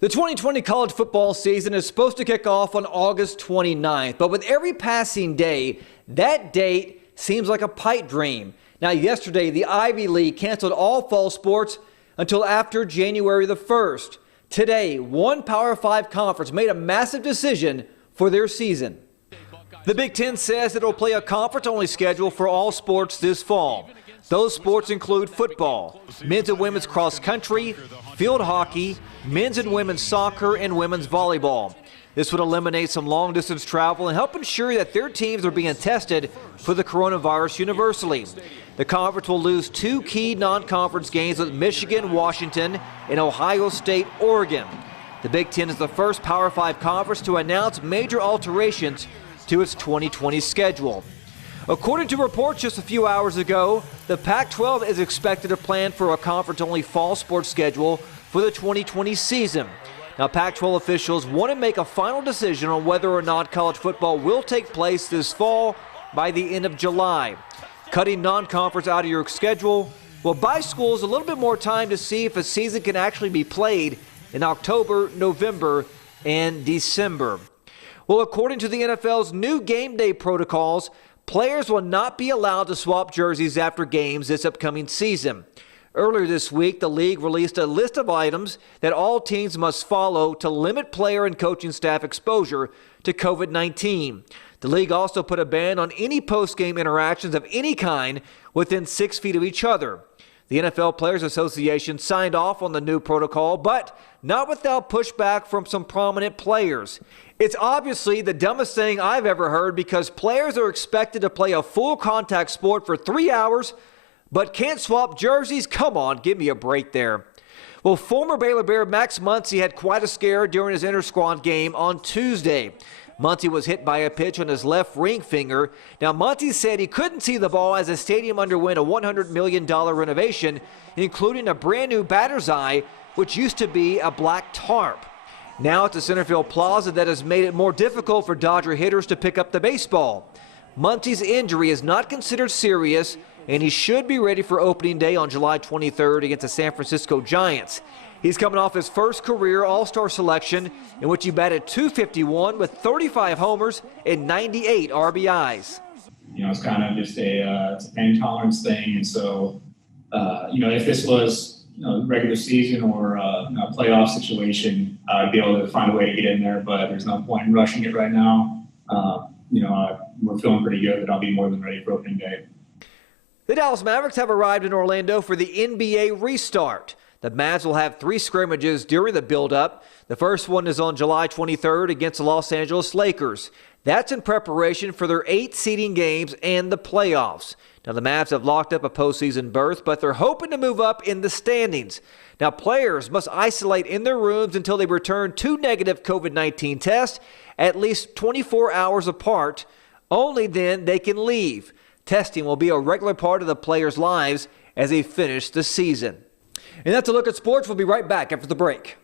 The 2020 college football season is supposed to kick off on August 29th, but with every passing day, that date seems like a pipe dream. Now, yesterday, the Ivy League canceled all fall sports until after January the 1st. Today, one Power 5 conference made a massive decision for their season. The Big Ten says it will play a conference-only schedule for all sports this fall. Those sports include football, men's and women's cross country, field hockey, men's and women's soccer, and women's volleyball. This would eliminate some long-distance travel and help ensure that their teams are being tested for the coronavirus universally. The conference will lose two key non-conference games with Michigan, Washington, and Ohio State, Oregon. The Big Ten is the first Power 5 conference to announce major alterations to its 2020 schedule. According to reports just a few hours ago, the Pac-12 is expected to plan for a conference-only fall sports schedule for the 2020 season. Now, Pac-12 officials want to make a final decision on whether or not college football will take place this fall by the end of July. Cutting non-conference out of your schedule will buy schools a little bit more time to see if a season can actually be played in October, November, and December. Well, according to the NFL's new game day protocols, players will not be allowed to swap jerseys after games this upcoming season. Earlier this week, the league released a list of items that all teams must follow to limit player and coaching staff exposure to COVID-19. The league also put a ban on any post-game interactions of any kind within 6 feet of each other. The NFL Players Association signed off on the new protocol, but not without pushback from some prominent players. It's obviously the dumbest thing I've ever heard because players are expected to play a full contact sport for 3 hours, but can't swap jerseys? Come on, give me a break there. Well, former Baylor Bear Max Muncy had quite a scare during his inter-squad game on Tuesday. Muncy was hit by a pitch on his left ring finger. Now, Muncy said he couldn't see the ball as the stadium underwent a $100 million renovation, including a brand new batter's eye, which used to be a black tarp. Now it's a center field plaza that has made it more difficult for Dodger hitters to pick up the baseball. Muncy's injury is not considered serious, and he should be ready for opening day on July 23rd against the San Francisco Giants. He's coming off his first career All-Star selection, in which he batted .251 with 35 homers and 98 RBIs. You know, it's kind of just it's a pain tolerance thing, and so if this was regular season or a playoff situation, I'd be able to find a way to get in there. But there's no point in rushing it right now. We're feeling pretty good that I'll be more than ready for opening day. The Dallas Mavericks have arrived in Orlando for the NBA restart. The Mavs will have 3 scrimmages during the build-up. The first one is on July 23rd against the Los Angeles Lakers. That's in preparation for their 8 seeding games and the playoffs. Now, the Mavs have locked up a postseason berth, but they're hoping to move up in the standings. Now, players must isolate in their rooms until they return 2 negative COVID-19 tests, at least 24 hours apart. Only then they can leave. Testing will be a regular part of the players' lives as they finish the season. And that's a look at sports. We'll be right back after the break.